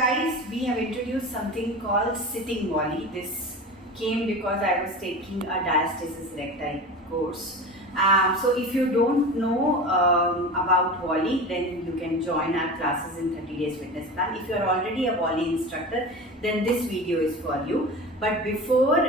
guys, we have introduced something called sitting volley. This came because I was taking a diastasis recti course. So if you don't know about volley, then you can join our classes in 30 days fitness plan. If you are already a volley instructor, then this video is for you. But before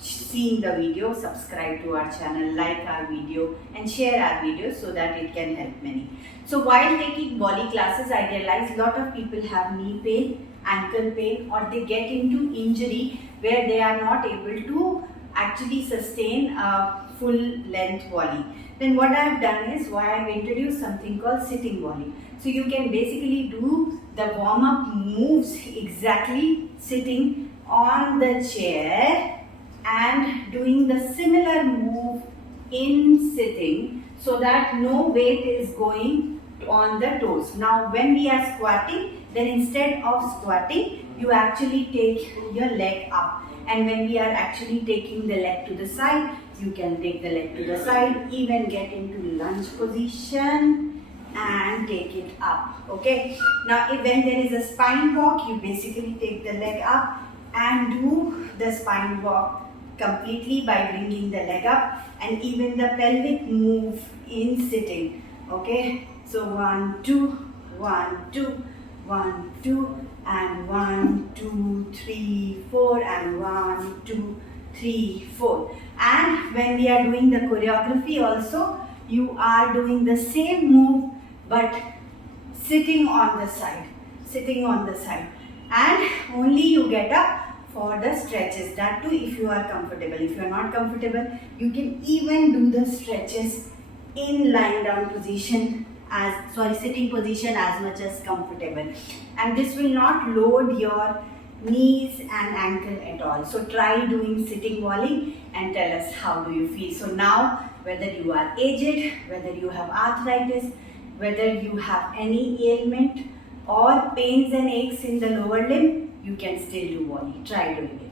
seeing the video, subscribe to our channel, like our video and share our video so that it can help many. So while taking volley classes, I realized a lot of people have knee pain, ankle pain, or they get into injury where they are not able to actually sustain a full length volley. Then what I have done is I have introduced something called sitting volley. So you can basically do the warm up moves exactly sitting on the chair and doing the similar move in sitting so that no weight is going on the toes. Now when we are squatting, then instead of squatting, you actually take your leg up. And when we are actually taking the leg to the side, you can take the leg to the side, even get into lunge position and take it up. Okay. Now when there is a spine walk, you basically take the leg up and do the spine walk completely by bringing the leg up, and even the pelvic move in sitting. Okay. So 1, 2, 1, 2, 1, 2, and 1, 2, 3, 4, and 1, 2, 3, 4. And when we are doing the choreography also, you are doing the same move but sitting on the side, and only you get up for the stretches. That too if you are comfortable. If you are not comfortable, you can even do the stretches in lying down position, sitting position as much as comfortable, and this will not load your knees and ankle at all. So try doing sitting volley and tell us how do you feel. So now whether you are aged, whether you have arthritis, whether you have any ailment or pains and aches in the lower limb, you can still do volley. Try doing it.